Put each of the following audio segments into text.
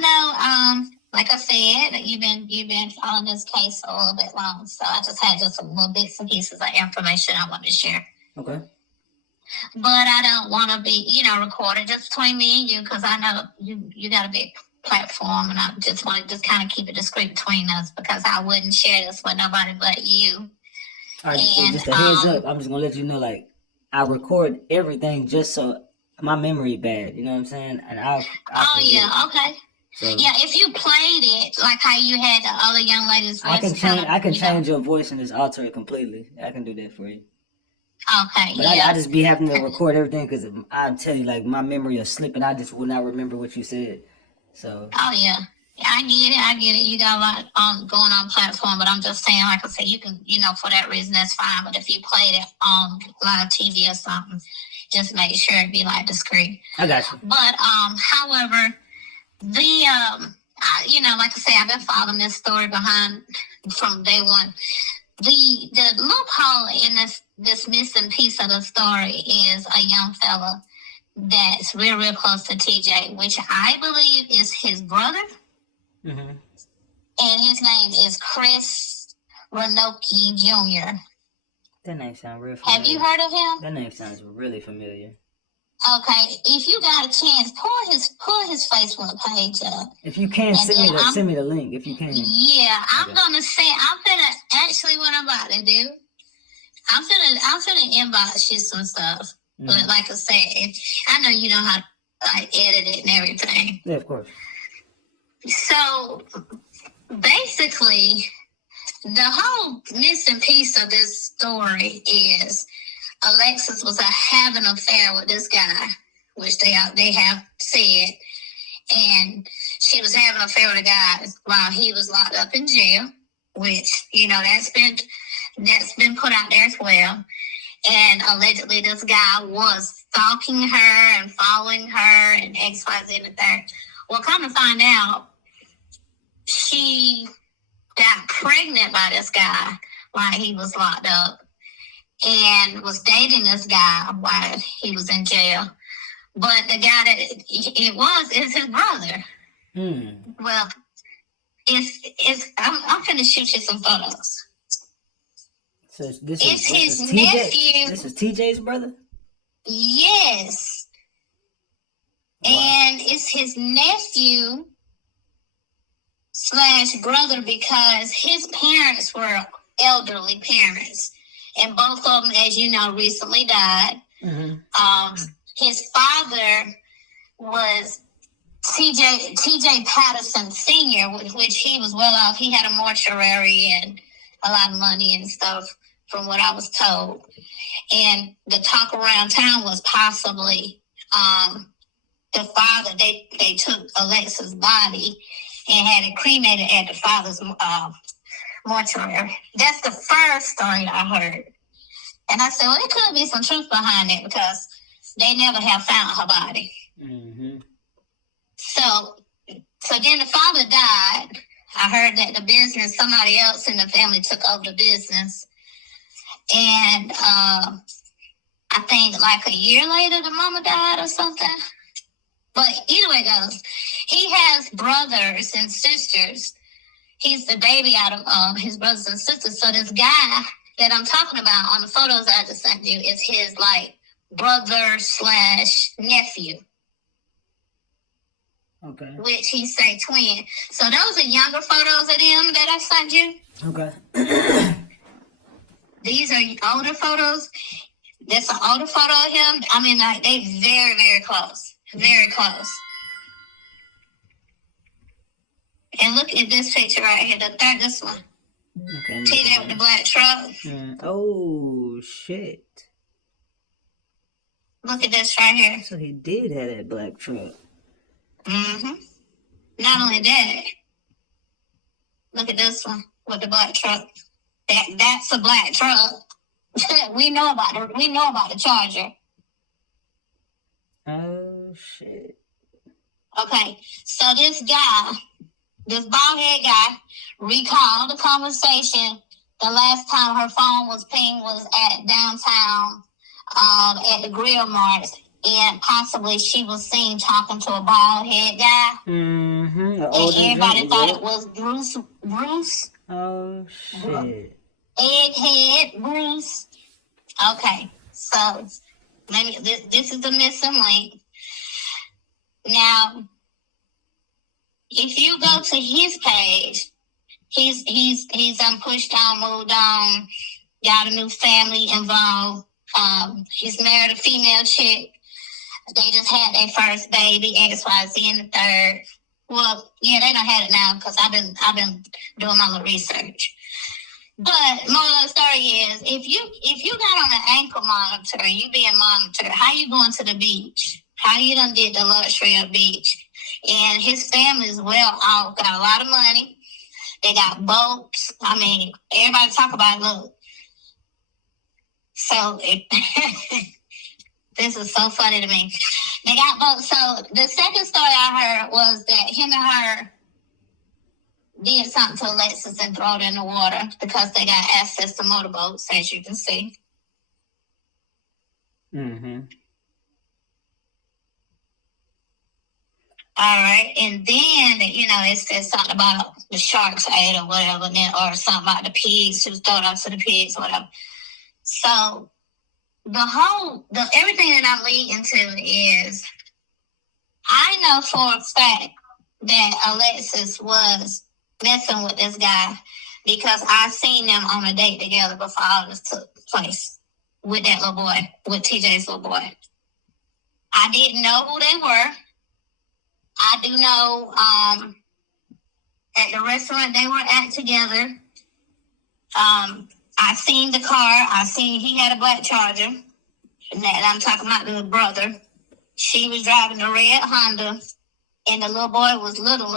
know, like I said, you've been following this case a little bit long, so I just had some little bits and pieces of information I wanted to share. Okay. But I don't want to be, recorded just between me and you, because I know you got a big platform, and I just want to just kind of keep it discreet between us, because I wouldn't share this with nobody but you. All right, and, just a heads up, I'm just gonna let you know, like, I record everything just so my memory bad, you know what I'm saying? And I'll yeah, okay. So, yeah, if you played it like how you had the other young lady's voice, I can change your voice and just alter it completely. I can do that for you. Okay, but I just be having to record everything because I tell you, like, my memory is slipping. I just will not remember what you said. So. Oh yeah, I get it. You got a lot going on platform, but I'm just saying, like I said, you can, for that reason, that's fine. But if you played it on live TV or something, just make sure it be like discreet. I got you. But however, the like I say, I've been following this story from day one. The loophole in this missing piece of the story is a young fella that's real close to TJ, which I believe is his brother. Mm-hmm. And his name is Chris Renoki Jr. That name sounds real familiar. Have you heard of him? That name sounds really familiar. Okay, if you got a chance, pull his Facebook page up. If you can, send me the link. If you can. Yeah, I'm gonna actually what I'm about to do. I'm gonna inbox you some stuff. Mm-hmm. But like I said, I know you know how to edit it and everything. Yeah, of course. So basically, the whole missing piece of this story is Alexis was having an affair with this guy, which they have said, and she was having an affair with a guy while he was locked up in jail, which that's been put out there as well. And allegedly, this guy was stalking her and following her and XYZ and that. Well, come to find out, she got pregnant by this guy while he was locked up, and was dating this guy while he was in jail. But the guy that is his brother. Well, I'm finna shoot you some photos. So this is his nephew. This is TJ's brother? Yes. Wow. And it's his nephew / brother, because his parents were elderly parents. And both of them, as you know, recently died. Mm-hmm. His father was TJ Patterson Sr., which he was well off. He had a mortuary and a lot of money and stuff, from what I was told. And the talk around town was possibly the father, they took Alexis' body and had it cremated at the father's mortuary. That's the first story I heard. And I said, well, there could be some truth behind it, because they never have found her body. Mm-hmm. So then the father died. I heard that the business, somebody else in the family took over the business. And I think like a year later, the mama died or something. But either way it goes, he has brothers and sisters. He's the baby out of his brothers and sisters. So this guy that I'm talking about on the photos I just sent you is his brother / nephew. Okay. Which he say twin. So those are younger photos of them that I sent you. Okay. These are older photos. That's an older photo of him. I mean, they very, very close. Very close. And look at this picture right here. This one. Okay. See that with the black truck? Oh, shit. Look at this right here. So he did have that black truck. Mm-hmm. Not only that, look at this one with the black truck. That's a black truck. we know about the Charger. Oh shit. Okay, so this bald head guy, recalled the conversation. The last time her phone was pinged was at downtown, at the Grill Mart. And possibly she was seen talking to a bald head guy. Mm-hmm. And everybody thought it was Bruce. Oh, shit. Egghead Bruce. Okay, so this is the missing link. Now, if you go to his page, he's pushed on, moved on, got a new family involved. He's married a female chick. They just had their first baby, XYZ, and the third. Well, yeah, they don't have it now because I've been doing my little research. But moral of the story is, if you got on an ankle monitor and you being monitored, how you going to the beach? How you done did the luxury of beach? And his family is well off, got a lot of money. They got boats. I mean, everybody talk about it, look. So this is so funny to me. They got boats. So the second story I heard was that him and her did something to Alexis and throw it in the water because they got access to motorboats, as you can see. Mm-hmm. All right, and then it says something about the sharks ate or whatever, or something about the pigs who thrown up to the pigs, or whatever. So everything that I'm leading to is, I know for a fact that Alexis was messing with this guy because I seen them on a date together before all this took place with that little boy, with TJ's little boy. I didn't know who they were. I do know at the restaurant they were at together. I seen the car. I seen he had a black Charger. And I'm talking about the brother. She was driving a red Honda, and the little boy was little,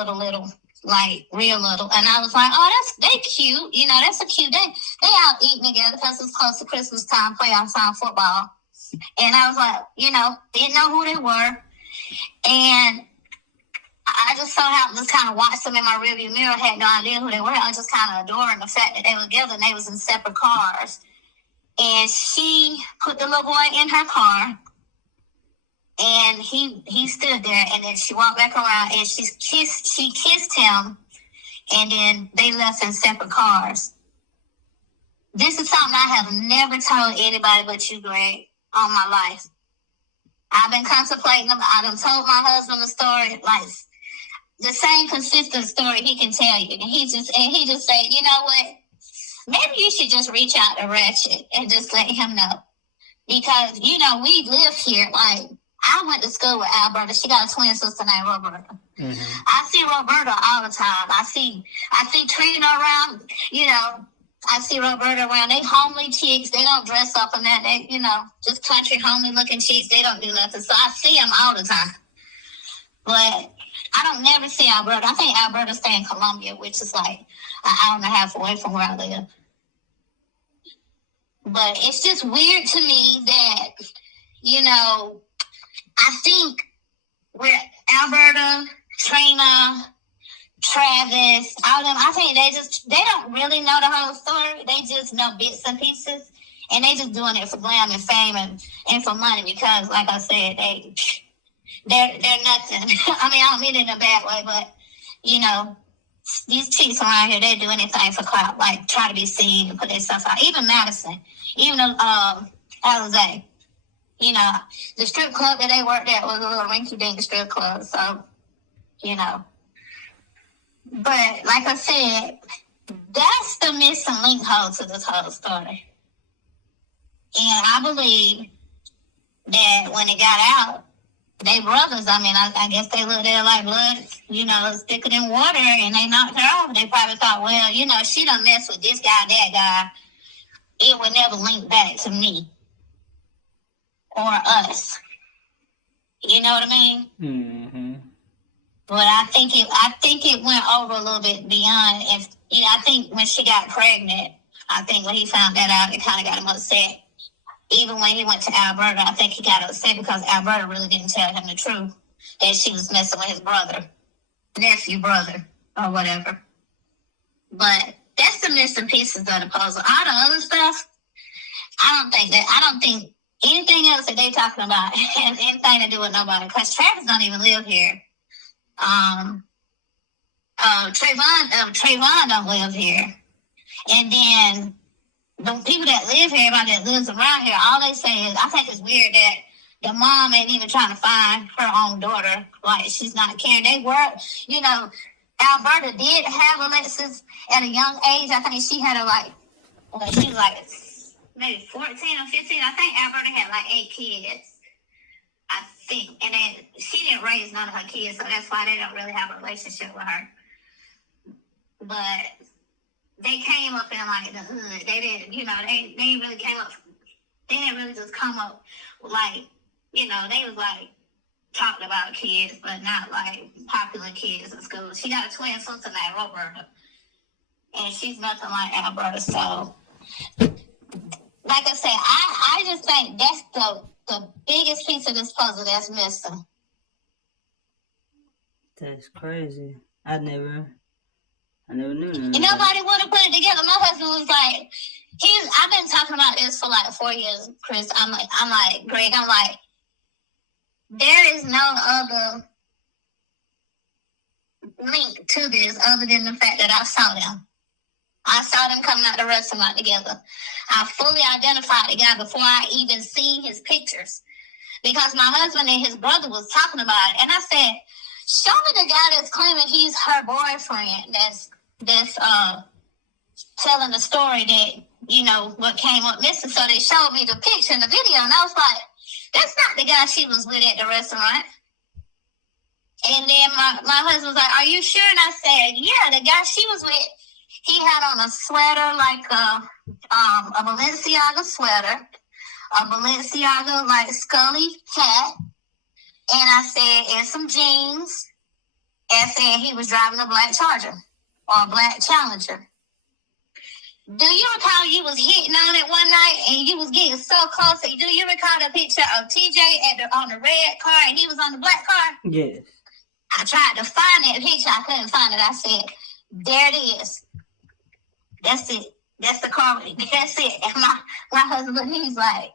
like real little. And I was like, oh, they cute. That's a cute day. They out eating together because it's close to Christmas time, playoffs on football. And I was like, didn't know who they were. And I just so happened to kind of watch them in my rearview mirror, had no idea who they were. I was just kind of adoring the fact that they were together and they was in separate cars. And she put the little boy in her car, and he stood there, and then she walked back around and she kissed him, and then they left in separate cars. This is something I have never told anybody but you, Greg, all my life. I've been contemplating them. I done told my husband the story, like the same consistent story he can tell you. And he just said, you know what? Maybe you should just reach out to Ratchet and just let him know. Because, we live here. Like, I went to school with Alberta. She got a twin sister named Roberta. Mm-hmm. I see Roberta all the time. I see Trina around, I see Roberta around. They homely chicks. They don't dress up and that. They, just country homely looking chicks. They don't do nothing. So I see them all the time. But I don't never see Alberta. I think Alberta stay in Columbia, which is like an hour and a half away from where I live. But it's just weird to me that, I think with Alberta, Trina, Travis, all of them, I think they don't really know the whole story. They just know bits and pieces. And they just doing it for glam and fame and for money because, like I said, they're nothing. I mean, I don't mean it in a bad way, but, these chicks around here, they do anything for clout, like try to be seen and put their stuff out. Even Madison, even Alizé. The strip club that they worked at was a little rinky-dink strip club, so, But, like I said, that's the missing link hole to this whole story. And I believe that when it got out, they brothers, I guess they looked at it like blood, it's thicker than water, and they knocked her off. They probably thought, well, she done messed with this guy, that guy. It would never link back to me or us. You know what I mean? Mm-hmm. But I think it went over a little bit beyond. I think when she got pregnant, I think when he found that out, it kind of got him upset. Even when he went to Alberta, I think he got upset because Alberta really didn't tell him the truth, that she was messing with his nephew brother, or whatever. But that's the missing pieces of the puzzle. All the other stuff, I don't think anything else that they talking about has anything to do with nobody. Because Travis don't even live here. Trayvon don't live here. And then the people that live here, everybody that lives around here, all they say is, I think it's weird that the mom ain't even trying to find her own daughter. Like, she's not caring. They work, you know, Alberta did have Alexis at a young age. I think she had her like, when she was like maybe 14 or 15. I think Alberta had like 8 kids. I think. And then she didn't raise none of her kids, so that's why they don't really have a relationship with her. But they came up in like the hood. They didn't, you know, they really came up. They didn't really just come up like, you know, they was like talked about kids, but not like popular kids in school. She got a twin sister named Roberta, and she's nothing like Alberta. So, like I said, I just think that's the biggest piece of this puzzle that's missing. That's crazy. I never knew that. And nobody would have put it together. My husband was like, I've been talking about this for like 4 years, Chris. I'm like, Greg, there is no other link to this other than the fact that I saw them. I saw them coming out the restaurant together. I fully identified the guy before I even seen his pictures. Because my husband and his brother was talking about it. And I said, show me the guy that's claiming he's her boyfriend that's telling the story that, you know, what came up missing. So they showed me the picture and the video, and I was like, that's not the guy she was with at the restaurant. And then my husband was like, are you sure? And I said, yeah, the guy she was with, he had on a sweater like a Balenciaga sweater, a Balenciaga like Scully hat, and I said, and some jeans, and said he was driving a black Charger or a black Challenger. Do you recall you was hitting on it one night and you was getting so close? Do you recall the picture of TJ on the red car and he was on the black car? Yes. I tried to find that picture. I couldn't find it. I said, there it is. That's it. That's the car. That's it. And my husband, he's like,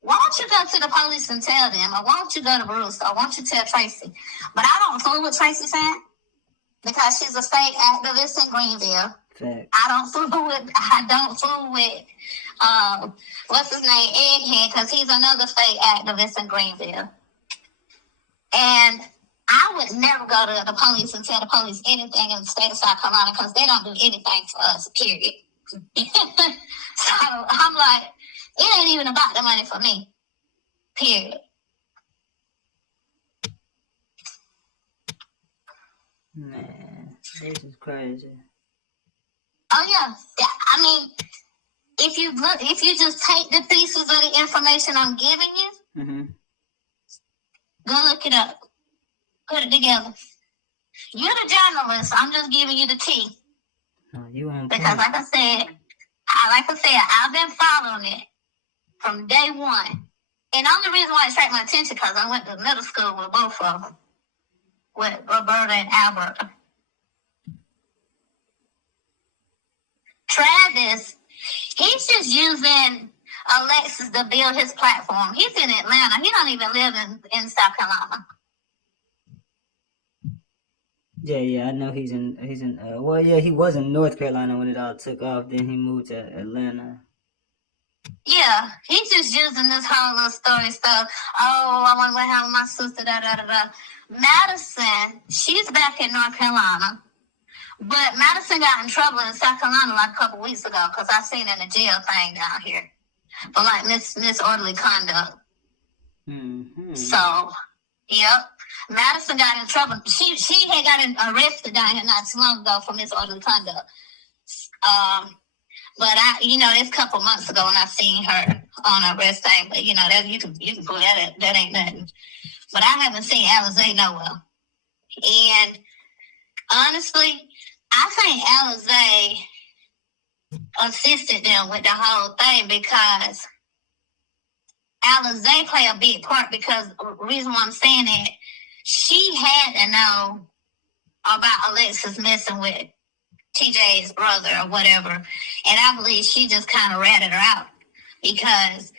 why don't you go to the police and tell them? Or why don't you go to Bruce? Or why don't you tell Tracy? But I don't fool with Tracy saying because she's a state activist in Greenville. Fact. I don't fool with what's his name, Egghead, because he's another state activist in Greenville. And I would never go to the police and tell the police anything in the state of South Carolina because they don't do anything for us, period. So I'm like, it ain't even about the money for me, period. Man, this is crazy. Oh yeah, I mean, if you just take the pieces of the information I'm giving you, go look it up, put it together. You're the journalist. I'm just giving you the tea. No, you ain't. Because like I said, I've been following it from day one. And the only reason why it attracted my attention because I went to middle school with both of them, with Roberta and Alberta. Travis, he's just using Alexis to build his platform. He's in Atlanta. He don't even live in South Carolina. Yeah, I know he's in, he was in North Carolina when it all took off. Then he moved to Atlanta. Yeah, he's just using this whole little story stuff. Oh, I want to go home with my sister, da-da-da-da. Madison, she's back in North Carolina. But Madison got in trouble in South Carolina like a couple weeks ago because I seen in the jail thing down here for like disorderly conduct. Mm-hmm. So, yep. Madison got in trouble. She had gotten arrested down here not too long ago for disorderly conduct. But it's a couple months ago when I seen her on arrest thing. But that you can pull that ain't nothing. But I haven't seen Alizé nowhere. And honestly, I think Alizé assisted them with the whole thing because Alizé play a big part because the reason why I'm saying that, she had to know about Alexis messing with TJ's brother or whatever. And I believe she just kind of ratted her out because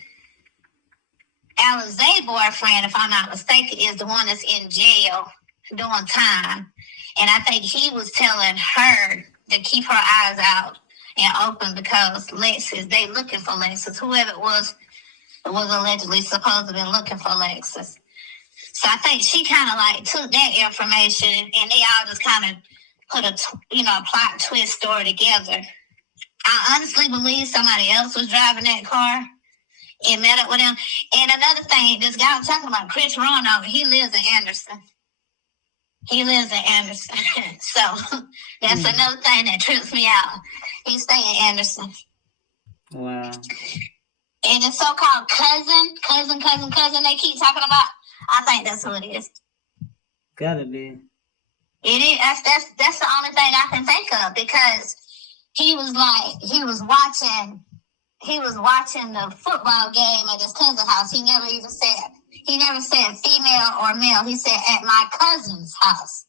Alizé's boyfriend, if I'm not mistaken, is the one that's in jail doing time. And I think he was telling her to keep her eyes out and open because Lexus, they looking for Lexus. Whoever it was allegedly supposed to be looking for Lexus. So I think she kind of like took that information and they all just kind of put a plot twist story together. I honestly believe somebody else was driving that car and met up with him. And another thing, this guy I'm talking about, Chris Roanoke, he lives in Anderson. So that's another thing that trips me out. He stay in Anderson. Wow. And the so-called cousin they keep talking about, I think that's who it is. Gotta be. It is. That's the only thing I can think of because he was watching the football game at his cousin's house. He never said female or male. He said at my cousin's house.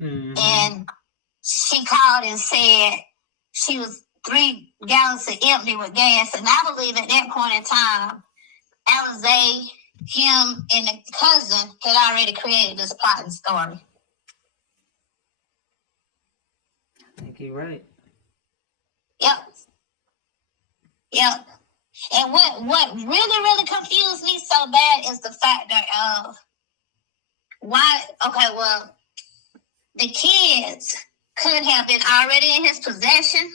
Mm-hmm. And she called and said she was 3 gallons of empty with gas. And I believe at that point in time, Alizé, him, and the cousin had already created this plot and story. I think you're right. Yep. And what really confused me so bad is the factor of why, the kids could have been already in his possession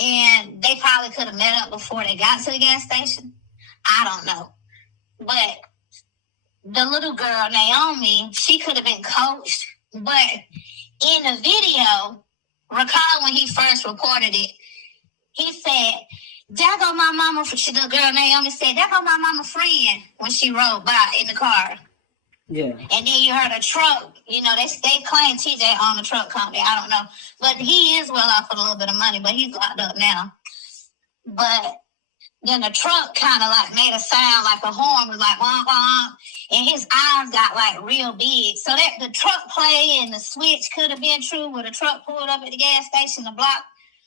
and they probably could have met up before they got to the gas station. I don't know. But the little girl, Naomi, she could have been coached. But in the video, recall when he first reported it, he said, there go my mama, the girl Naomi said, there go my mama friend when she rode by in the car. Yeah. And then you heard a truck, they claim TJ on the truck company. I don't know. But he is well off with a little bit of money, but he's locked up now. But then the truck kind of like made a sound like a horn was like, womp, womp. And his eyes got like real big. So that the truck play and the switch could have been true where the truck pulled up at the gas station, the block,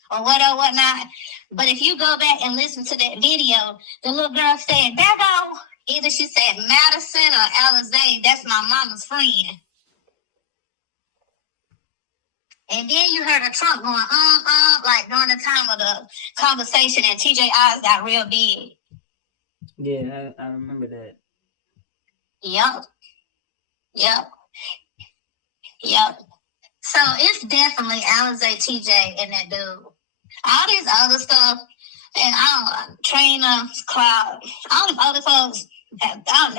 or whatnot. But if you go back and listen to that video, the little girl said, there go. Either she said Madison or Alizé, that's my mama's friend. And then you heard a truck going, like during the time of the conversation, and TJ eyes got real big. Yeah, I remember that. Yep. So it's definitely Alizé, TJ, and that dude. All these other stuff, and Trina, Cloud, all the other folks, I don't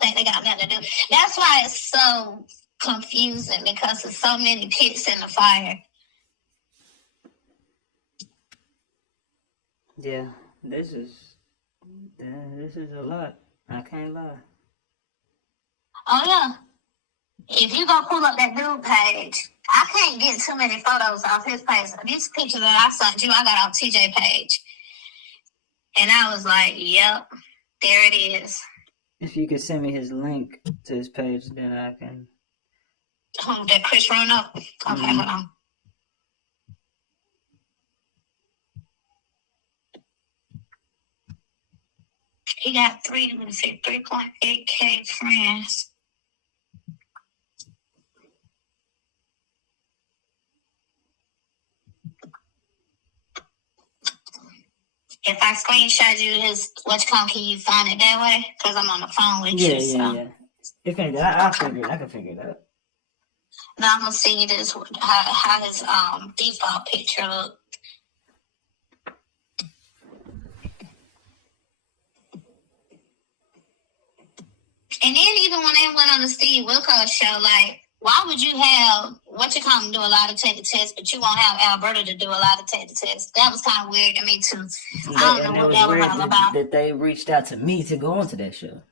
think they got nothing to do. That's why it's so confusing because there's so many pits in the fire. Yeah, this is a lot. I can't lie. Oh yeah. If you go pull up that dude page, I can't get too many photos off his page. These pictures that I sent you, I got off TJ page. And I was like, yep, there it is. If you could send me his link to his page, then I can. Oh, that Chris Roanoke? Okay, hold on. He got 3.8K friends. If I screenshot you his can you find it that way? Because I'm on the phone with you. Yeah. If anything, I can figure it out. Now I'm gonna see this how his default picture look. And then even when they went on the Steve Wilkos show, like, why would you have do a lot of take the test, but you won't have Alberta to do a lot of take the test? That was kind of weird to me too. I don't know what that was all about. That they reached out to me to go onto that show.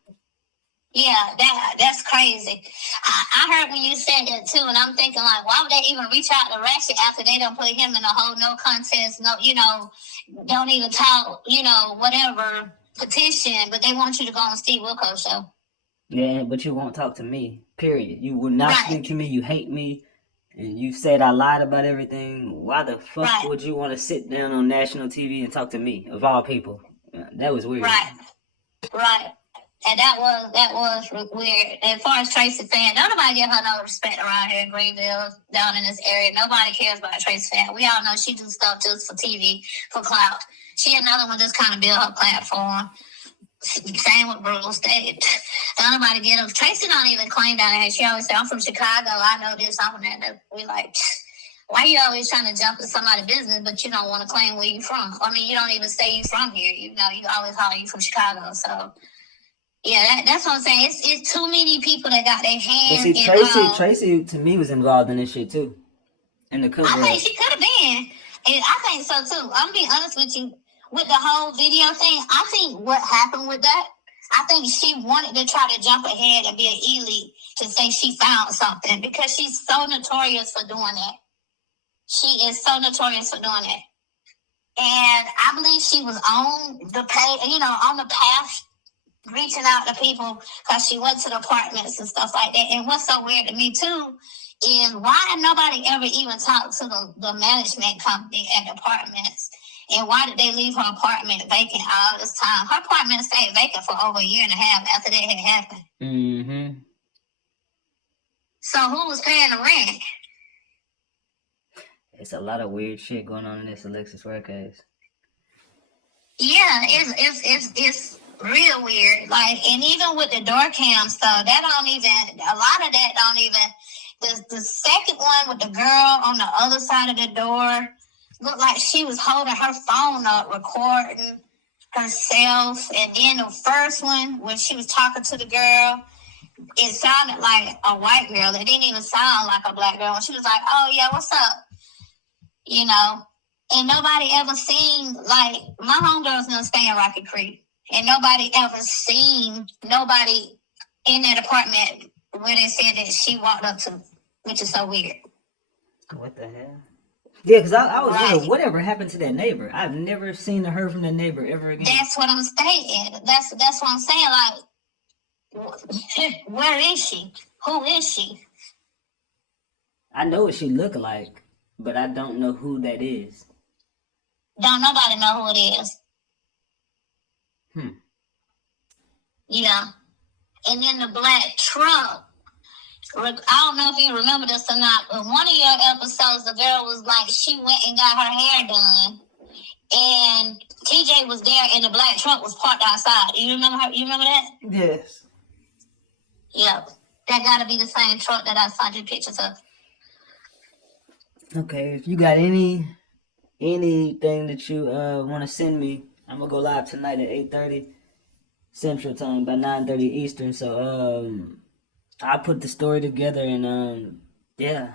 Yeah, that's crazy. I heard when you said that too, and I'm thinking like, why would they even reach out to Ratchet after they don't put him in a whole no contest, don't even talk, whatever petition, but they want you to go on Steve Wilkos show. Yeah, but you won't talk to me, period. You will not speak to me. You hate me. And you said I lied about everything. Why the fuck would you want to sit down on national TV and talk to me, of all people? That was weird. Right. And that was weird. As far as Tracy fan, don't nobody give her no respect around here in Greenville, down in this area. Nobody cares about Tracy fan. We all know she do stuff just for TV, for clout. She another one just kind of build her platform. Same with Brutal State. Don't nobody get them. Tracy don't even claim down here. She always say, I'm from Chicago. I know this, I'm from that. We like, why you always trying to jump in somebody's business, but you don't want to claim where you from? I mean, you don't even say you from here. You know, you always holler you from Chicago. So, yeah, that's what I'm saying. It's too many people that got their hands involved. Tracy, to me, was involved in this shit, too. In the cover. I think she could have been. And I think so, too. I'm being honest with you. With the whole video thing, I think what happened with that, I think she wanted to try to jump ahead and be an elite to say she found something because she's so notorious for doing that. She is so notorious for doing that. And I believe she was on the page, on the path, reaching out to people because she went to the apartments and stuff like that. And what's so weird to me, too, is why nobody ever even talked to the management company at the apartments? And why did they leave her apartment vacant all this time? Her apartment stayed vacant for over a year and a half after that had happened. Mm-hmm. So who was paying the rent? It's a lot of weird shit going on in this Alexis Ware case. Yeah, it's real weird. Like, and even with the door cam stuff, a lot of that don't even. The second one with the girl on the other side of the door looked like she was holding her phone up, recording herself. And then the first one, when she was talking to the girl, it sounded like a white girl. It didn't even sound like a black girl. She was like, oh, yeah, what's up? And nobody ever seen, like, my homegirl's gonna stay in Rocky Creek. And nobody ever seen nobody in that apartment where they said that she walked up to, which is so weird. What the hell? Yeah, because I was wondering, whatever happened to that neighbor? I've never seen or heard from that neighbor ever again. That's what I'm saying. That's what I'm saying. Like, where is she? Who is she? I know what she looked like, but I don't know who that is. Don't nobody know who it is. Yeah. And then the black truck. I don't know if you remember this or not, but one of your episodes, the girl was like, she went and got her hair done, and TJ was there, and the black truck was parked outside. You remember her? You remember that? Yes. Yep. That got to be the same truck that I saw you pictures of. Okay, if you got anything that you want to send me, I'm gonna go live tonight at 8:30 Central Time by 9:30 Eastern. So I'll put the story together, and yeah,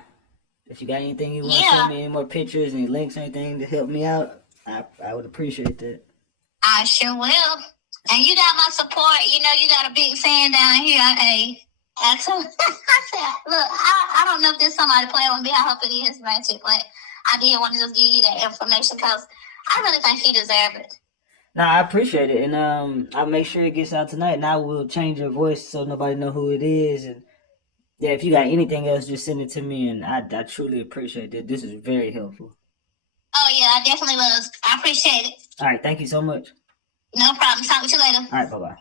if you got anything you want to send me, any more pictures, any links, anything to help me out, I would appreciate that. I sure will. And you got my support. You know, you got a big fan down here. Hey, actually, look, I don't know if there's somebody playing with me. I hope it is, Ratchet, but I did want to just give you that information because I really think you deserve it. No, I appreciate it, and I'll make sure it gets out tonight, and I will change your voice so nobody know who it is, and yeah, if you got anything else, just send it to me, and I truly appreciate it. This is very helpful. Oh, yeah, I definitely was. I appreciate it. All right, thank you so much. No problem. Talk with you later. All right, bye-bye.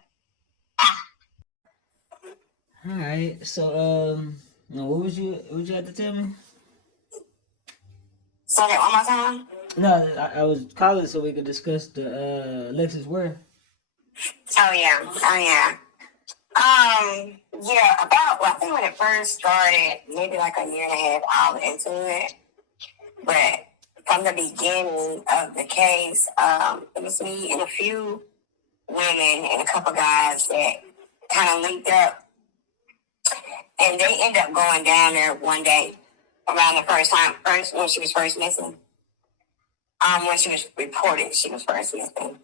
All right, so, what would you have to tell me? Say that one more time? No, I was calling so we could discuss the Alexis Ware. Oh yeah. I think when it first started, maybe like a year and a half, I was into it. But from the beginning of the case, it was me and a few women and a couple guys that kind of linked up. And they ended up going down there one day around the first when she was first missing. When she was reported she was first missing.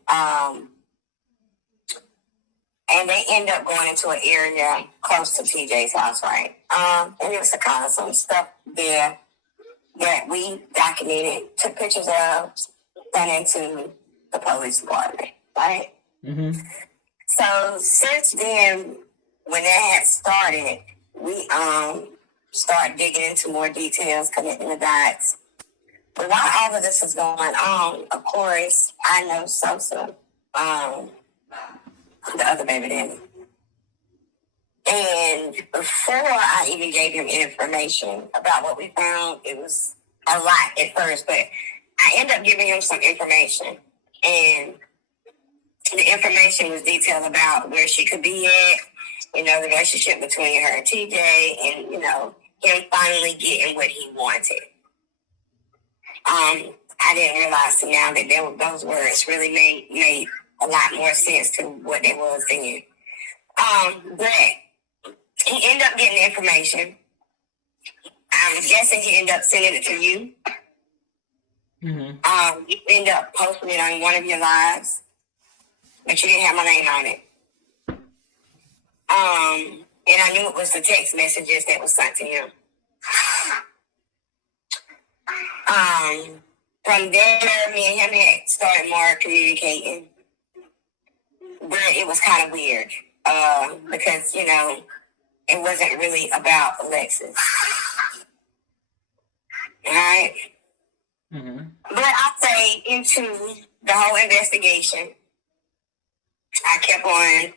And they end up going into an area close to TJ's house, right? And there was kind of some stuff there that we documented, took pictures of, sent into the police department, right? Mm-hmm. So since then, when that had started, we start digging into more details, connecting the dots. But while all of this is going on, of course, I know Sosa, the other baby daddy. And before I even gave him information about what we found, it was a lot at first, but I ended up giving him some information. And the information was detailed about where she could be at, you know, the relationship between her and TJ, and, you know, him finally getting what he wanted. I didn't realize till now that those words really made a lot more sense to what they were saying. But he ended up getting the information. I'm guessing he ended up sending it to you. You ended up posting it on one of your lives, but you didn't have my name on it. And I knew it was the text messages that was sent to him. From there, me and him had started more communicating, but it was kind of weird because, you know, it wasn't really about Alexis. All right? But I say into the whole investigation,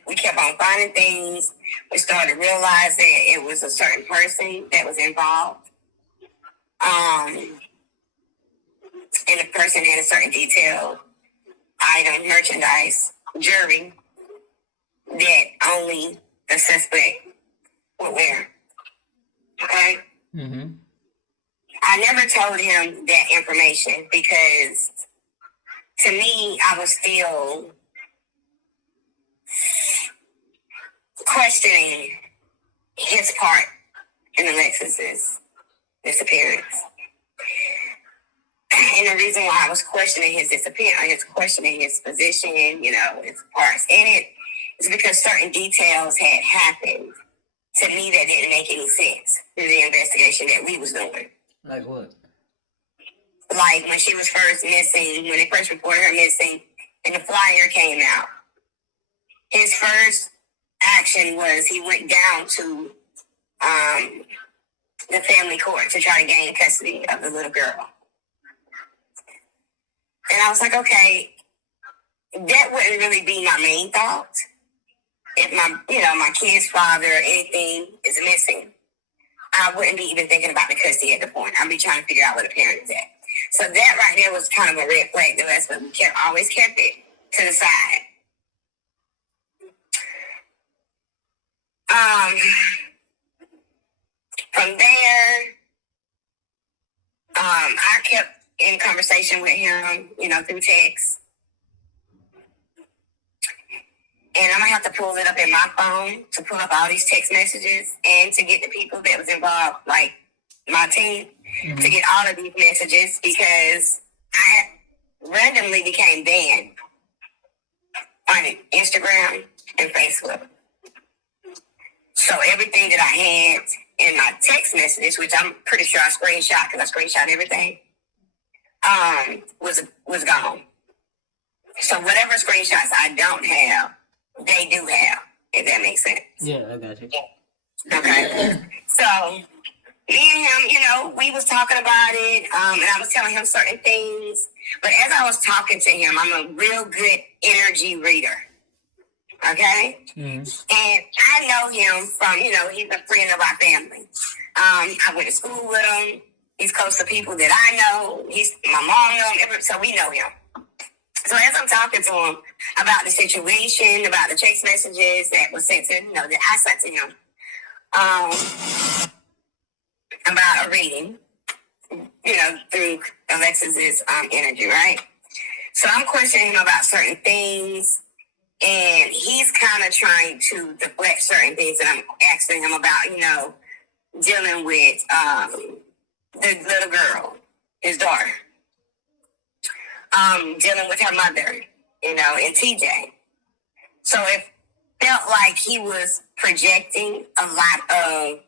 we kept on finding things. We started to realize that it was a certain person that was involved. And the person had a certain detail, item, merchandise, jewelry that only the suspect would wear. Okay? I never told him that information because to me, I was still questioning his part in Alexis's disappearance. And the reason why I was questioning his disappearance, I was questioning his position, you know, his parts in it, is because certain details had happened to me that didn't make any sense through the investigation that we was doing. Like what? Like when she was first missing, when they first reported her missing, and the flyer came out. His first action was he went down to the family court to try to gain custody of the little girl. And I was like, okay, that wouldn't really be my main thought. If my kid's father or anything is missing, I wouldn't be even thinking about the custody at the point. I'd be trying to figure out where the parent is at. So that right there was kind of a red flag to us, but we always kept it to the side. From there, I kept in conversation with him, you know, through text. And I'm going to have to pull it up in my phone to pull up all these text messages and to get the people that was involved, like my team, to get all of these messages because I randomly became banned on Instagram and Facebook. So everything that I had in my text messages, which I'm pretty sure I screenshot because I screenshot everything, was gone. So whatever screenshots I don't have, they do have, if that makes sense. Yeah, I got you. Okay. So me and him, you know, we was talking about it, and I was telling him certain things. But as I was talking to him, I'm a real good energy reader. Okay? And I know him from, you know, he's a friend of our family. I went to school with him. He's close to people that I know. My mom knows him, so we know him. So as I'm talking to him about the situation, about the text messages that was sent to him, you know, that I sent to him, about a reading, you know, through Alexis's energy, right? So I'm questioning him about certain things, and he's kind of trying to deflect certain things that I'm asking him about, you know, dealing with the little girl, his daughter. Dealing with her mother, you know, and TJ. So it felt like he was projecting a lot of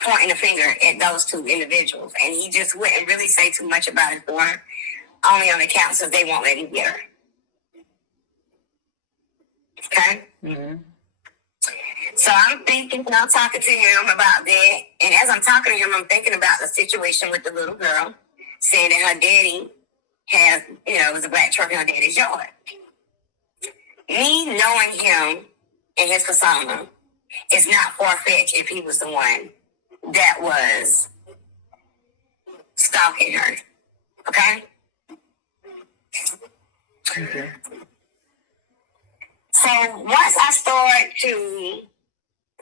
pointing a finger at those two individuals. And he just wouldn't really say too much about his daughter, only on account so they won't let him get her. Okay? So I'm thinking, I'm talking to him about that. And as I'm talking to him, I'm thinking about the situation with the little girl, saying that her daddy has, you know, was a black truck in her daddy's yard. Me knowing him and his persona, it's not far-fetched if he was the one that was stalking her. Okay? Okay. So once I started to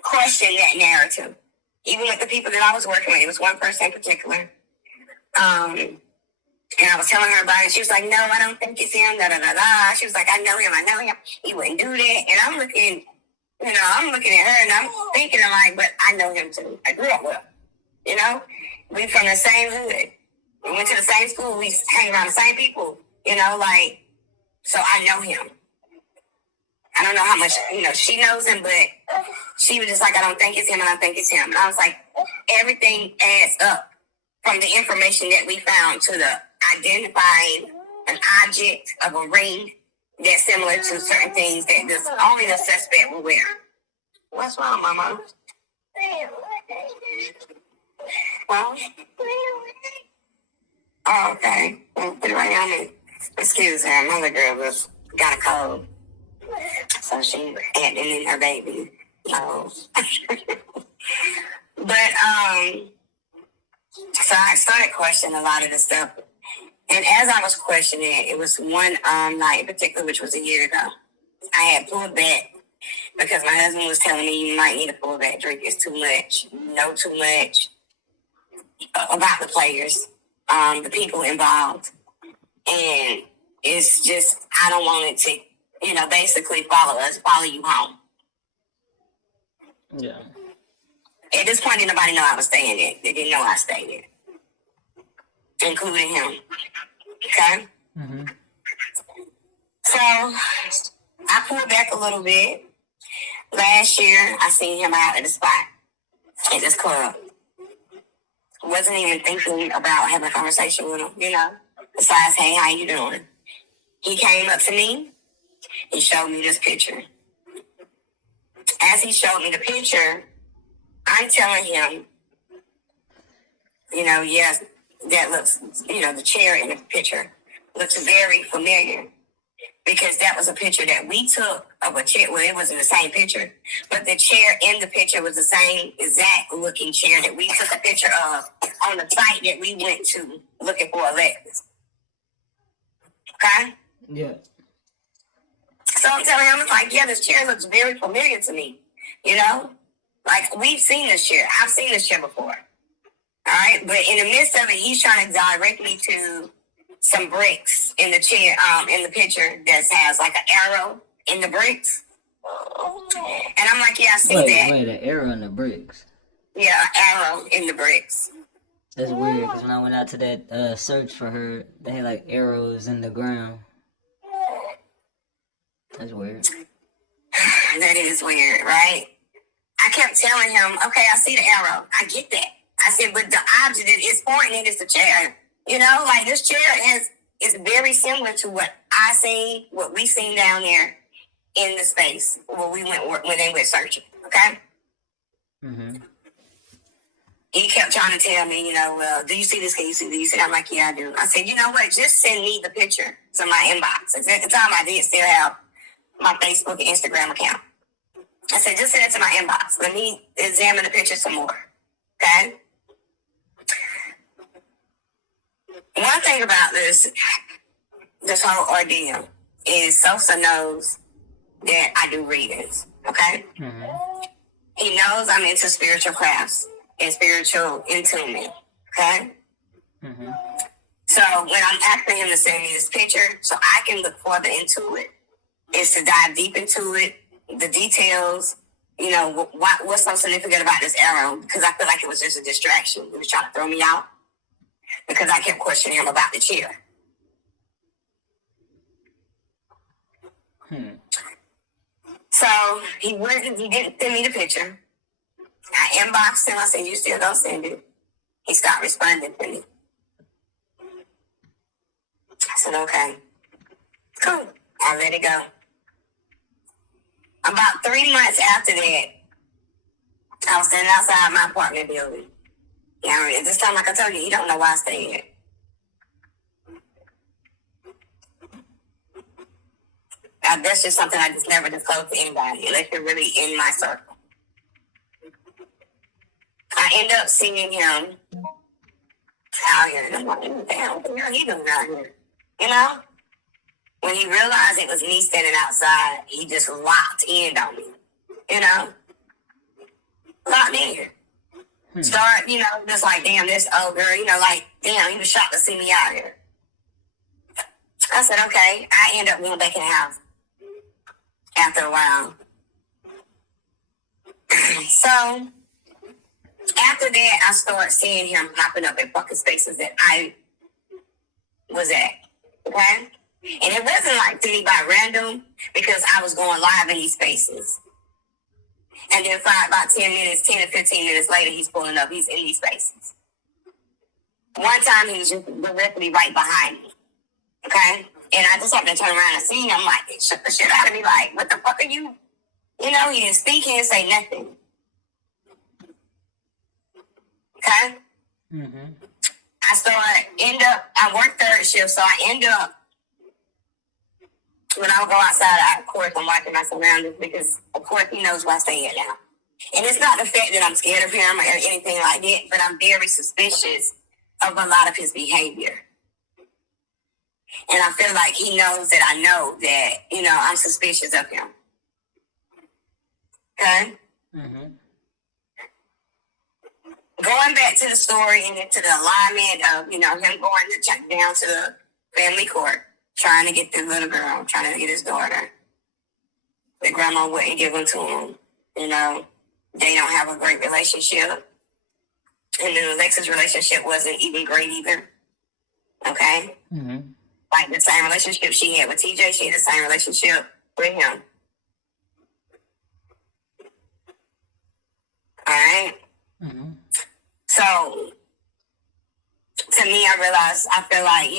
question that narrative, even with the people that I was working with, it was one person in particular. And I was telling her about it. She was like, no, I don't think it's him, da da da da. She was like, I know him. He wouldn't do that. And I'm looking at her and I'm thinking, like, but I know him too. I grew up with him. You know? We from the same hood. We went to the same school. We hang around the same people. You know, like, so I know him. I don't know how much, she knows him, but she was just like, I don't think it's him. And I was like, everything adds up from the information that we found to the identifying an object of a ring that's similar to certain things that only the suspect will wear. What's wrong, Mama? Well, oh, okay. Put it right on me. Excuse her. Mother girl got a cold. So she acting in her baby. No. But, so I started questioning a lot of this stuff. And as I was questioning it, it was one night in particular, which was a year ago. I had pulled back because my husband was telling me you might need to pull back. Drink is too much. Know too much about the players, the people involved. And it's just, I don't want it to, basically follow you home. Yeah. At this point, didn't nobody know I was staying there. They didn't know I stayed there, including him. Okay? Mm-hmm. So, I pulled back a little bit. Last year, I seen him out at the spot at this club. Wasn't even thinking about having a conversation with him, Besides, hey, how you doing? He came up to me. He showed me this picture. As he showed me the picture, I'm telling him, yes, that looks, the chair in the picture looks very familiar because that was a picture that we took of a chair. Well, it wasn't the same picture, but the chair in the picture was the same exact looking chair that we took a picture of on the site that we went to looking for Alexis. Okay? Yeah. So I'm telling him, like, yeah, this chair looks very familiar to me, Like, we've seen this chair. I've seen this chair before. All right? But in the midst of it, he's trying to direct me to some bricks in the chair, in the picture that has, like, an arrow in the bricks. And I'm like, yeah, I see that. Wait, an arrow in the bricks. Yeah, an arrow in the bricks. That's weird, because when I went out to that search for her, they had, like, arrows in the ground. That's weird. That is weird, right? I kept telling him, okay, I see the arrow. I get that. I said, but the object that is pointing it is the chair. Like this chair is very similar to what I seen, what we seen down there in the space when they went searching. Okay. Mm-hmm. He kept trying to tell me, well, do you see this? Can you see this? I'm like, yeah, I do. I said, you know what? Just send me the picture to my inbox. At the time, I did still have my Facebook and Instagram account. I said, just send it to my inbox. Let me examine the picture some more. Okay? One thing about this whole ordeal is Sosa knows that I do readings. Okay? Mm-hmm. He knows I'm into spiritual crafts and spiritual entombment. Okay? Mm-hmm. So when I'm asking him to send me this picture so I can look further into it, is to dive deep into it, the details, what's so significant about this arrow, because I feel like it was just a distraction. He was trying to throw me out because I kept questioning him about the chair. So he didn't send me the picture. I inboxed him. I said, you still don't send it. He stopped responding to me. I said, okay, cool. I let it go. About 3 months after that, I was standing outside my apartment building. At this time, like I told you, he don't know why I stay here. That's just something I just never disclosed to anybody, unless you're really in my circle. I end up seeing him out here. And I'm like, damn, what the hell he doing out here? You know? When he realized it was me standing outside, he just locked in on me. You know? Locked in. Start, just like, damn, this old girl, like, damn, he was shocked to see me out here. I said, okay. I end up going back in the house after a while. So, after that, I started seeing him popping up in fucking spaces that I was at. Okay? And it wasn't like to me by random because I was going live in these spaces. And then about 10 to 15 minutes later, he's pulling up. He's in these spaces. One time, he was just directly right behind me. Okay? And I just happened to turn around and see him. I'm like, it shook the shit out of me. Like, what the fuck are you? He didn't speak. He didn't say nothing. Okay? Mm-hmm. I work third shift, so I end up, when I would go outside, of course, I'm watching my surroundings because, of course, he knows where I stay at now. And it's not the fact that I'm scared of him or anything like that, but I'm very suspicious of a lot of his behavior. And I feel like he knows that I know that, I'm suspicious of him. Okay? Mm-hmm. Going back to the story and into the alignment of, him going to check down to the family court, trying to get the little girl, trying to get his daughter. The grandma wouldn't give them to him. They don't have a great relationship. And then Alexis' relationship wasn't even great either. Okay? Mm-hmm. Like the same relationship she had with TJ, she had the same relationship with him. Alright? Mm-hmm. So, to me, I feel like,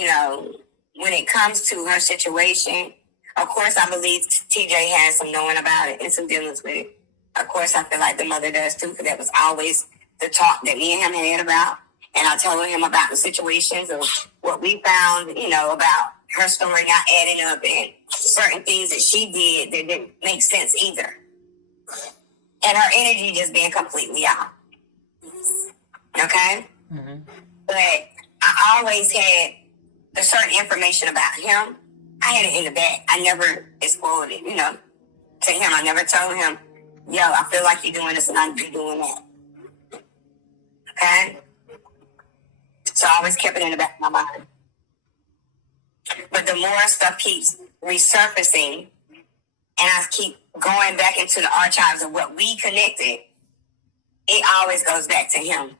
when it comes to her situation, of course, I believe TJ has some knowing about it and some dealings with it. Of course, I feel like the mother does too, because that was always the talk that me and him had about. And I told him about the situations of what we found, about her story not adding up and certain things that she did that didn't make sense either. And her energy just being completely off. Okay? Mm-hmm. But I always had the certain information about him. I had it in the back. I never explored it, to him. I never told him, yo, I feel like you're doing this and I'm doing that. Okay? So I always kept it in the back of my mind. But the more stuff keeps resurfacing and I keep going back into the archives of what we connected, it always goes back to him.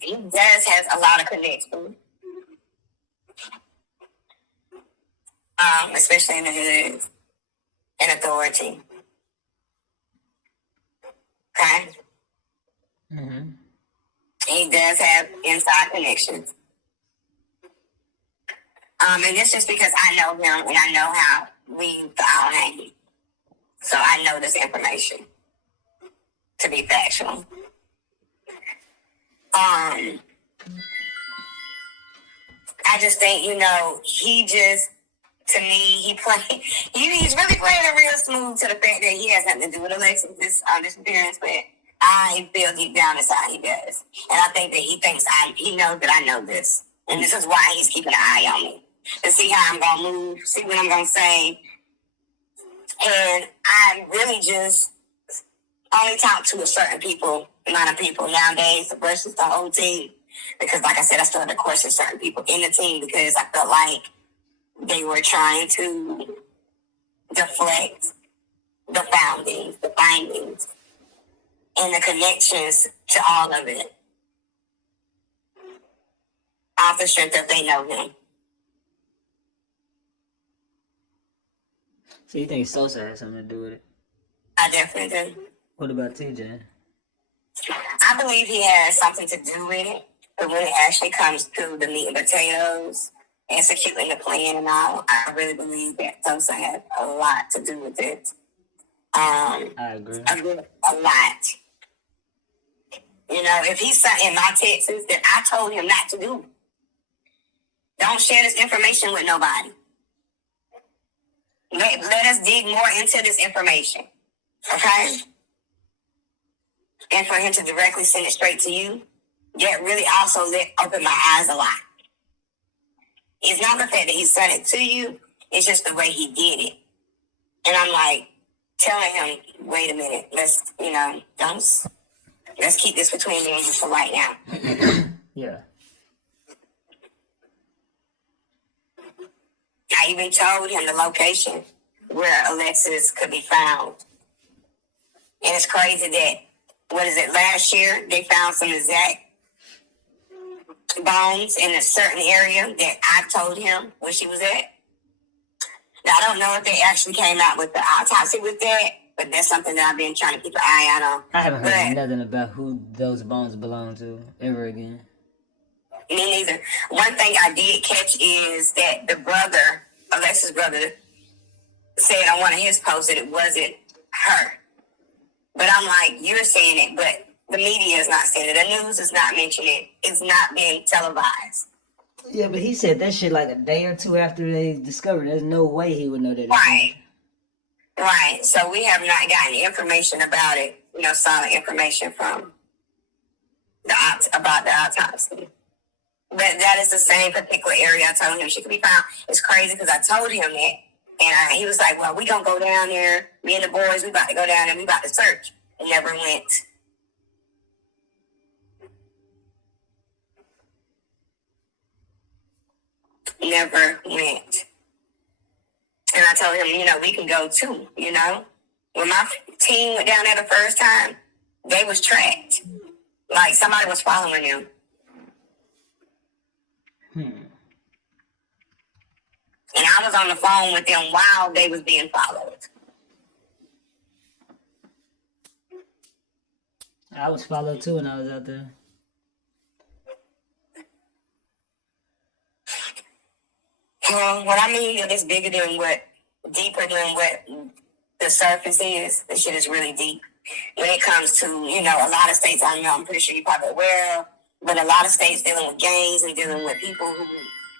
He does have a lot of connections. Especially in the hood and authority. Okay? Mm-hmm. He does have inside connections. And it's just because I know him and I know how we all hang. So I know this information to be factual. I just think, he just, to me, he's really playing it real smooth to the fact that he has nothing to do with Alexis, this appearance, but I feel deep down inside he does. And I think that he knows that I know this. And this is why he's keeping an eye on me. To see how I'm going to move, see what I'm going to say. And I really just only talk to a certain amount of people nowadays versus the whole team. Because like I said, I started to question certain people in the team because I felt like they were trying to deflect the findings, and the connections to all of it. Off the strength that they know him. So you think Sosa has something to do with it? I definitely do. What about TJ? I believe he has something to do with it. But when it actually comes to the meat and potatoes, executing the plan and all, I really believe that Sosa had a lot to do with it. I agree. A lot. If he's something in my texts that I told him not to do, don't share this information with nobody. let us dig more into this information, okay? And for him to directly send it straight to you, yet really also open my eyes a lot. It's not the fact that he sent it to you, it's just the way he did it. And I'm like, telling him, wait a minute, let's keep this between me and you for right now. Yeah. I even told him the location where Alexis could be found. And it's crazy that, last year, they found some exact bones in a certain area that I told him where she was at. Now, I don't know if they actually came out with the autopsy with that, but that's something that I've been trying to keep an eye out on. I haven't heard nothing about who those bones belong to ever again. Me neither. One thing I did catch is that the brother, Alexis' brother, said on one of his posts that it wasn't her. But I'm like, you're saying it, but the media is not saying it. The news is not mentioning it. It's not being televised. Yeah, but he said that shit like a day or two after they discovered it. There's no way he would know that. Right. Right. So we have not gotten information about it, solid information from about the autopsy. But that is the same particular area I told him she could be found. It's crazy because I told him that. And he was like, well, we going to go down there. Me and the boys, we about to go down there. We about to search. And never went. Never went. And I told him, we can go too, When my team went down there the first time, they was tracked. Like somebody was following them. And I was on the phone with them while they was being followed. I was followed too when I was out there. Well, what I mean is it's deeper than what the surface is. The shit is really deep. When it comes to, a lot of states, I know, I'm pretty sure you're probably aware of, but a lot of states dealing with gangs and dealing with people who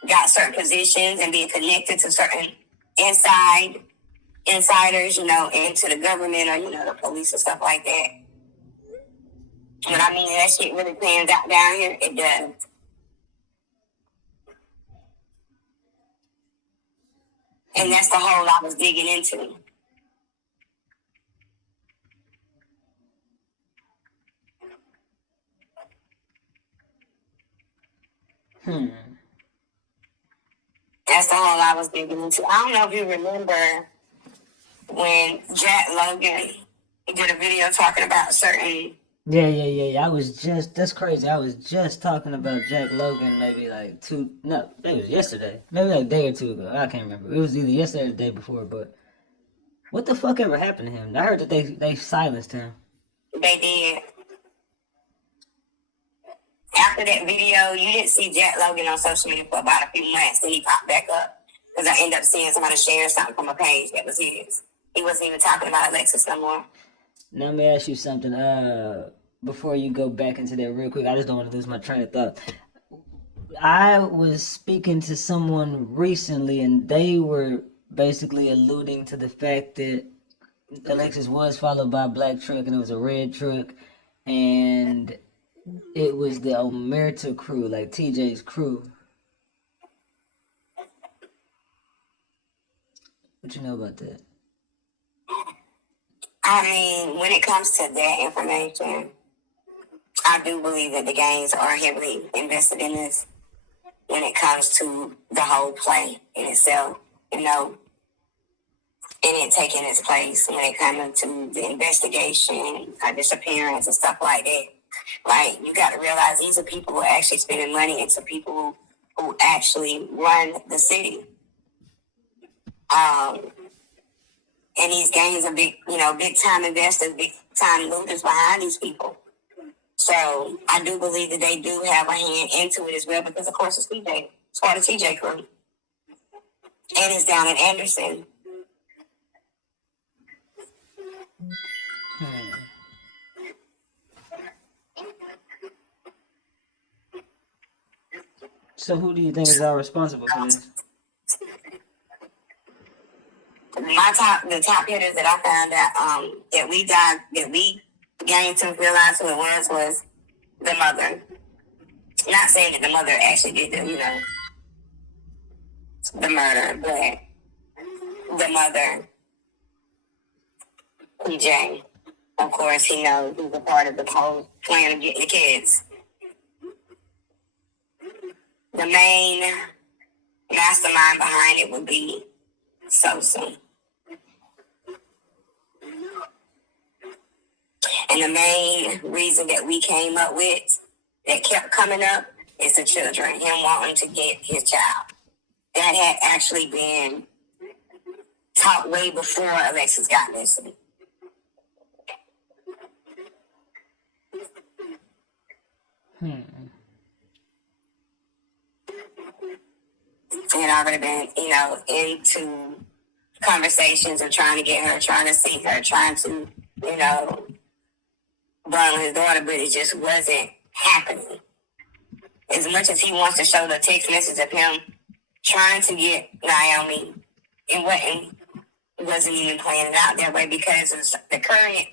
got certain positions and being connected to certain insiders, into the government or, the police and stuff like that. When I mean that shit really pans out down here, it does. And that's the hole I was digging into. That's the hole I was digging into. I don't know if you remember when Jack Logan did a video talking about certain... Yeah. That's crazy. I was just talking about Jack Logan maybe like it was yesterday. Maybe like a day or two ago. I can't remember. It was either yesterday or the day before, but what the fuck ever happened to him? I heard that they silenced him. They did. After that video, you didn't see Jack Logan on social media for about a few months, then he popped back up. Because I ended up seeing somebody share something from a page that was his. He wasn't even talking about Alexis no more. Now, let me ask you something. Before you go back into that real quick, I just don't want to lose my train of thought. I was speaking to someone recently, and they were basically alluding to the fact that Alexis was followed by a black truck, and it was a red truck, and it was the Omerta crew, like TJ's crew. What you know about that? I mean, when it comes to that information, I do believe that the gangs are heavily invested in this when it comes to the whole play in itself, and it taking its place when it comes to the investigation, disappearance, and stuff like that. Like, you got to realize these are people who are actually spending money into people who actually run the city. And these gangs are big time investors, big time looters behind these people. So I do believe that they do have a hand into it as well, because of course it's TJ. It's part of TJ crew. And it's down in Anderson. So who do you think is all responsible for this? The top hitters that I found out that we gained to realize who it was the mother. Not saying that the mother actually did the murder, but the mother, PJ. Of course, he knows he's a part of the whole plan of getting the kids. The main mastermind behind it would be Sosa. And the main reason that we came up with, that kept coming up, is the children. Him wanting to get his child. That had actually been taught way before Alexis got missing. He had already been, into conversations of trying to get her, trying to see her, trying to, burn his daughter, but it just wasn't happening. As much as he wants to show the text message of him trying to get Naomi, it wasn't even playing it out that way, because it's the current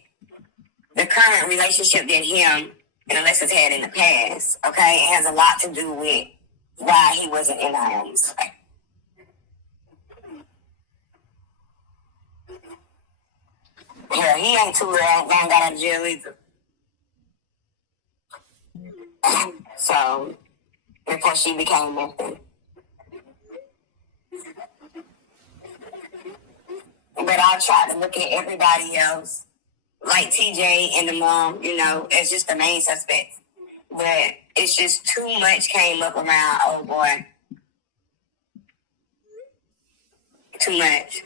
relationship that him and Alexis had in the past, okay, it has a lot to do with why he wasn't in Naomi's life. Yeah, he ain't too long got out of jail either. So, because she became missing. But I tried to look at everybody else, like TJ and the mom, as just the main suspects. But it's just too much came up around old boy. Too much.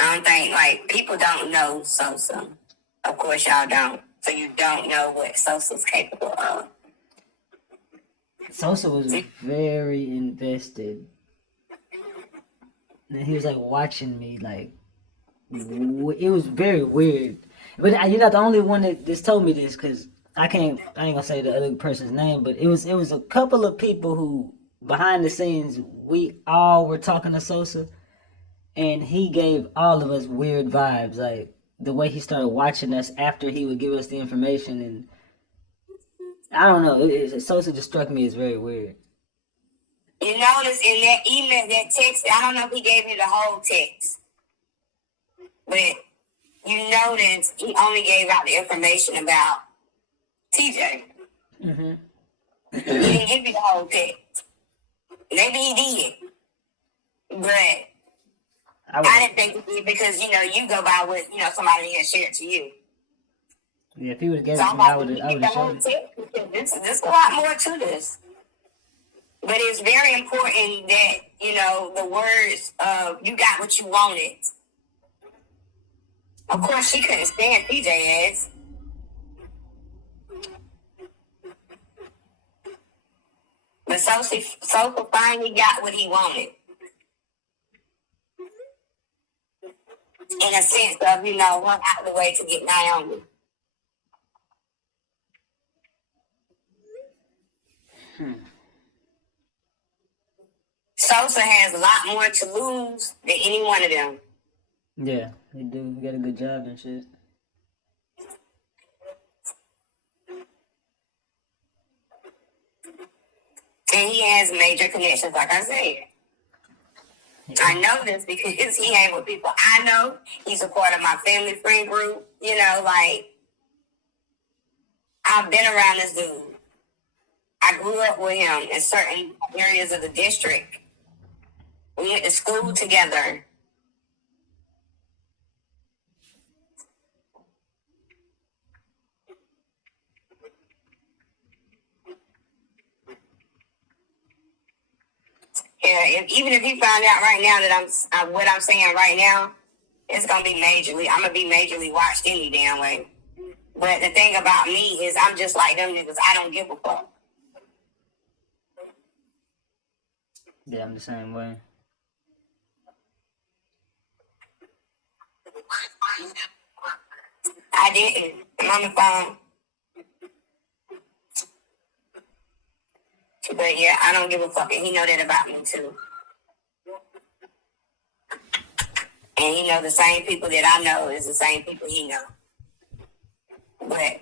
I don't think, people don't know Sosa. Of course, y'all don't. So you don't know what Sosa's capable of. Sosa was very invested. And he was watching me, it was very weird. But you're not the only one that just told me this, because I ain't gonna say the other person's name, but it was a couple of people who, behind the scenes, we all were talking to Sosa, and he gave all of us weird vibes, the way he started watching us after he would give us the information, and I don't know, Sosa just struck me as very weird. You notice in that email, that text, I don't know if he gave you the whole text, but you notice he only gave out the information about TJ. Mm-hmm. He didn't give you the whole text. Maybe he did, but I didn't think he did, because, you go by what, somebody has shared to you. Yeah, if he would have given it to me, I would have shown it. There's a lot more to this. But it's very important that, the words of "you got what you wanted." Of course, she couldn't stand PJ ass. But Sosa finally got what he wanted. In a sense of, run out the way to get Naomi. Sosa has a lot more to lose than any one of them. Yeah, they do. He got a good job and shit. And he has major connections, like I said. Yeah. I know this because he hang with people I know. He's a part of my family friend group. I've been around this dude. I grew up with him in certain areas of the district. We went to school together. Yeah, even if he found out right now that what I'm saying right now, it's gonna be majorly. I'm gonna be majorly watched any damn way. But the thing about me is, I'm just like them niggas. I don't give a fuck. Yeah, I'm the same way. I didn't. I'm on the phone. But yeah, I don't give a fuck, and he know that about me too. And he know the same people that I know is the same people he know. But,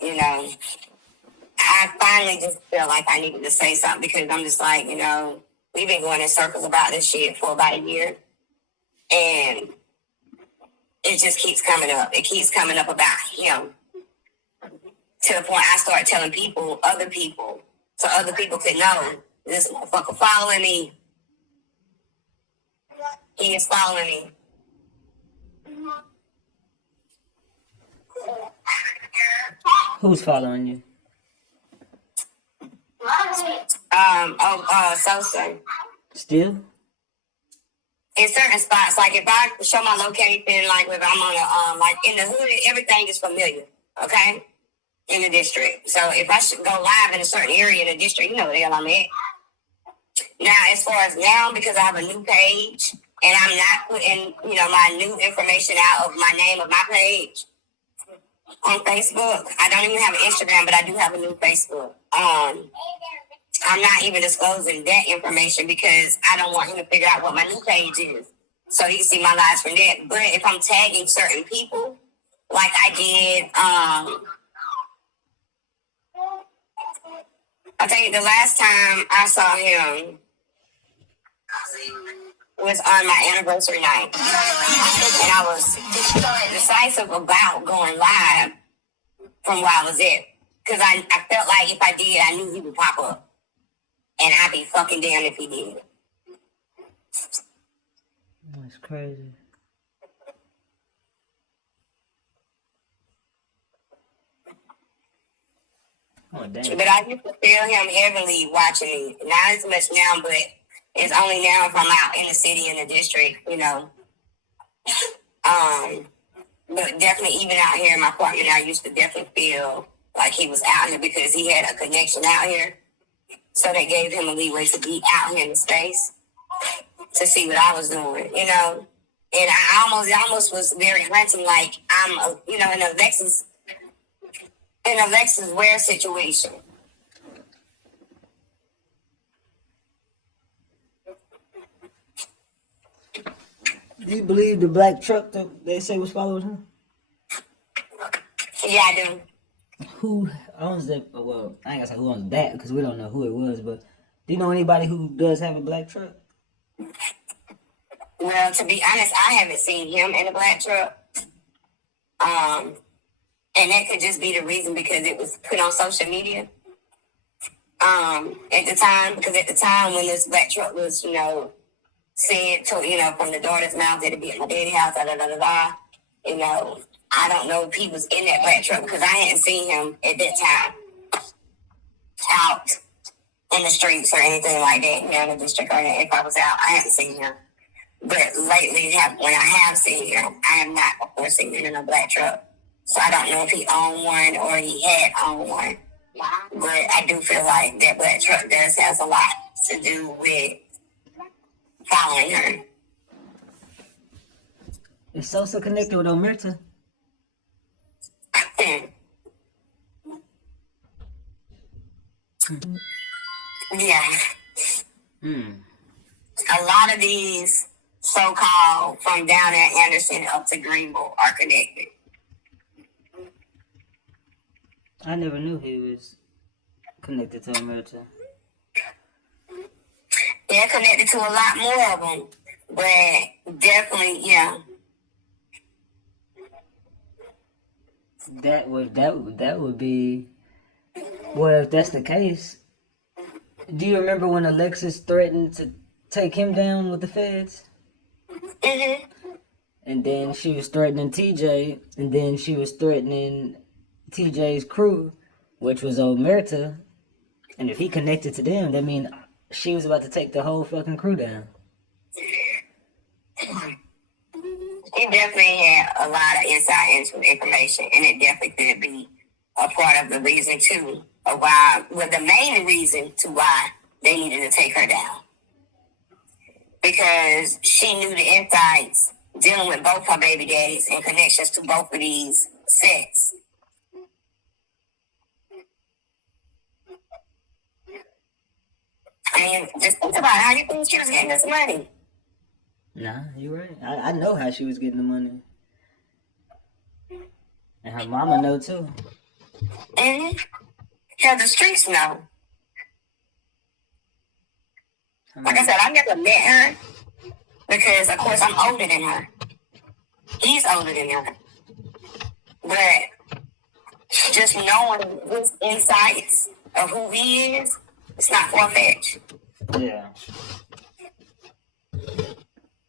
you know, I finally just felt like I needed to say something because I'm just like, you know, we've been going in circles about this shit for about a year. And it just keeps coming up. It keeps coming up about him. To the point I start telling people, other people, so other people could know this motherfucker following me. He is following me. Who's following you? Sosa. Still? In certain spots, like if I show my location, like if I'm on a, like in the hood, everything is familiar, okay? In the district. So if I should go live in a certain area in the district, you know where the hell I'm at. Now, as far as now, because I have a new page, and I'm not putting, you know, my new information out of my name of my page on Facebook. I don't even have an Instagram, but I do have a new Facebook. I'm not even disclosing that information because I don't want him to figure out what my new page is. So he can see my lives from that. But if I'm tagging certain people, like I did, I think the last time I saw him was on my anniversary night. And I was decisive about going live from where I was at. Because I felt like if I did, I knew he would pop up. And I'd be fucking damned if he did. That's crazy. Oh, damn. But I used to feel him heavily watching me. Not as much now, but it's only now if I'm out in the city, in the district, you know. But definitely even out here in my apartment, I used to definitely feel like he was out here because he had a connection out here. So they gave him a leeway to be out here in the space to see what I was doing, you know. And I almost was very hunting, like I'm, you know, in Alexis Ware situation. Do you believe the black truck that they say was following him? Yeah, I do. Who owns that? Well, I ain't gonna say who owns that because we don't know who it was, but do you know anybody who does have a black truck? Well, to be honest, I haven't seen him in a black truck. And that could just be the reason because it was put on social media. At the time, because at the time when this black truck was, you know, said to, you know, from the daughter's mouth that it'd be at my daddy's house, you know, I don't know if he was in that black truck because I hadn't seen him at that time out in the streets or anything like that, you know, in the district or anything. If I was out, I hadn't seen him. But lately, when I have seen him, I have not before seen him in a black truck. So I don't know if he owned one or he had owned one. But I do feel like that black truck does have a lot to do with following her. Is Sosa connected with Omerta? Yeah. A lot of these so-called from down at Anderson up to Greenville are connected. I never knew he was connected to Omerta. They're connected to a lot more of them, but definitely, yeah. That would be. Well, if that's the case, do you remember when Alexis threatened to take him down with the feds? Mm-hmm. And then she was threatening TJ, and then she was threatening TJ's crew, which was Omerta. And if he connected to them, that means she was about to take the whole fucking crew down. He definitely had a lot of inside information, and it definitely could be a part of the reason too of why, well, the main reason to why they needed to take her down, because she knew the insights dealing with both her baby daddies and connections to both of these sets. mean, just think about it. How you think she was getting this money? Nah, you're right. I know how she was getting the money. And her mama know too. Mm-hmm. Yeah, the streets know. Like I said, I never met her because, of course, I'm older than her. He's older than her. But just knowing his insights of who he is, it's not far-fetched. Yeah.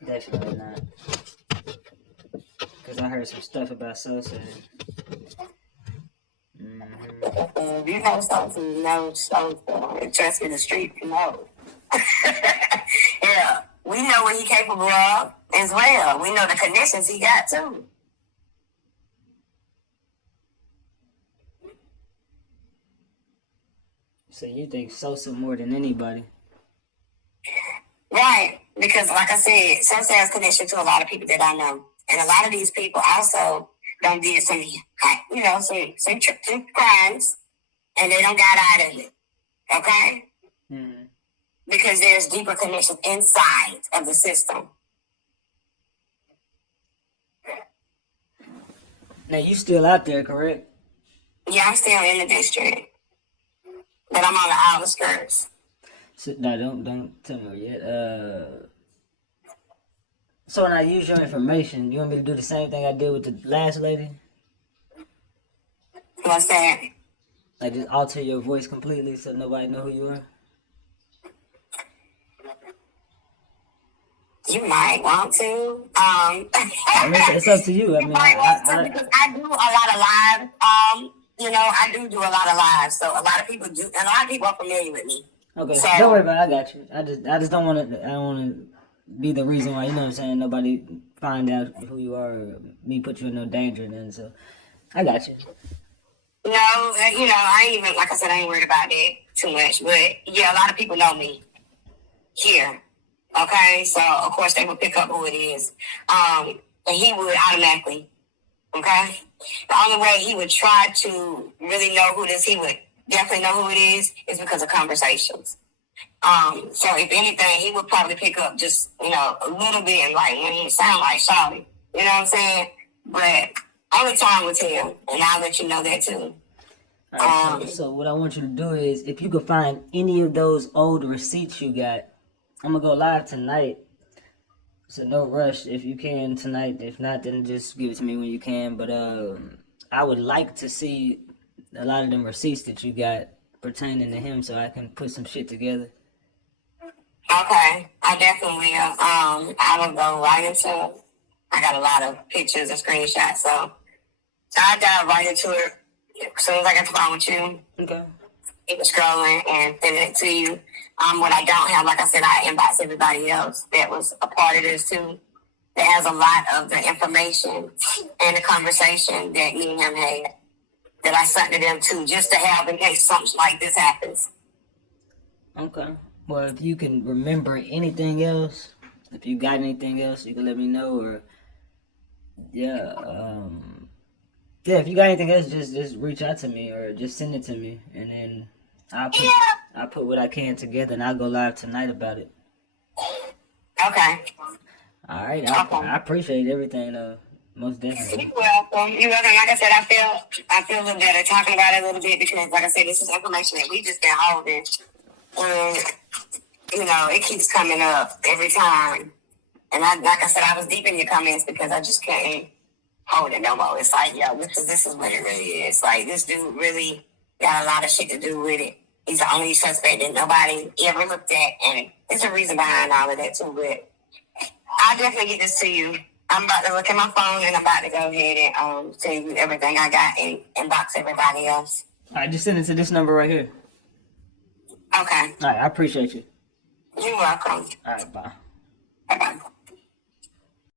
Definitely not. Because I heard some stuff about Sosa. If you know something, you know something. Trust me, the street know. Yeah, we know what he's capable of as well. We know the connections he got too. So you think Sosa more than anybody? Right, because like I said, Sosa has connection to a lot of people that I know. And a lot of these people also done did some crimes, and they don't got out of it. Okay? Mm-hmm. Because there's deeper connections inside of the system. Now you still out there, correct? Yeah, I'm still in the district, but I'm on the outskirts. So, no, don't tell me yet. So when I use your information, you want me to do the same thing I did with the last lady? What's that? Like just alter your voice completely so nobody know who you are? You might want to. I mean, it's up to you. I mean, because I do a lot of live. I do a lot of live, so a lot of people do, and a lot of people are familiar with me. okay, So, don't worry about it. I got you. I just don't want to. I don't want to be the reason why. You know what I'm saying? Nobody find out who you are, or me put you in no danger. Then so, I got you. No, I ain't even, like I said, I ain't worried about that too much. But yeah, a lot of people know me here. Okay, so of course they would pick up who it is. And he would automatically. Okay, the only way he would try to really know who this, he would definitely know who it is because of conversations. So if anything, he would probably pick up just a little bit, and like when he sound like shouting. You know what I'm saying? But only time will tell, and I'll let you know that too. Right, so what I want you to do is, if you could find any of those old receipts you got, I'm gonna go live tonight. So no rush if you can tonight. If not, then just give it to me when you can. But I would like to see a lot of them receipts that you got pertaining to him, so I can put some shit together. Okay, I definitely will. I will go right into. I got a lot of pictures and screenshots, so I dive right into it as soon as I get the phone with you. Okay. Keep it scrolling and send it to you. What I don't have, like I said, I inbox everybody else that was a part of this too. That has a lot of the information and the conversation that me and him had. That I sent to them too, just to have in case something like this happens. Okay. Well, if you can remember anything else, if you got anything else, you can let me know. Or yeah, if you got anything else, just reach out to me or just send it to me, and then I'll put what I can together, and I'll go live tonight about it. Okay. All right. I appreciate everything, most definitely. You're welcome. You're welcome. Like I said, I feel a little better talking about it a little bit because, like I said, this is information that we just been holding, and it keeps coming up every time. And like I said, I was deep in your comments because I just can't hold it no more. It's like, yo, this is what it really is. Like, this dude really got a lot of shit to do with it. He's the only suspect that nobody ever looked at, and there's a reason behind all of that too. But I'll definitely get this to you. I'm about to look at my phone, and I'm about to go ahead and tell you everything I got and inbox everybody else. All right, just send it to this number right here. Okay. All right, I appreciate you. You're welcome. All right, bye.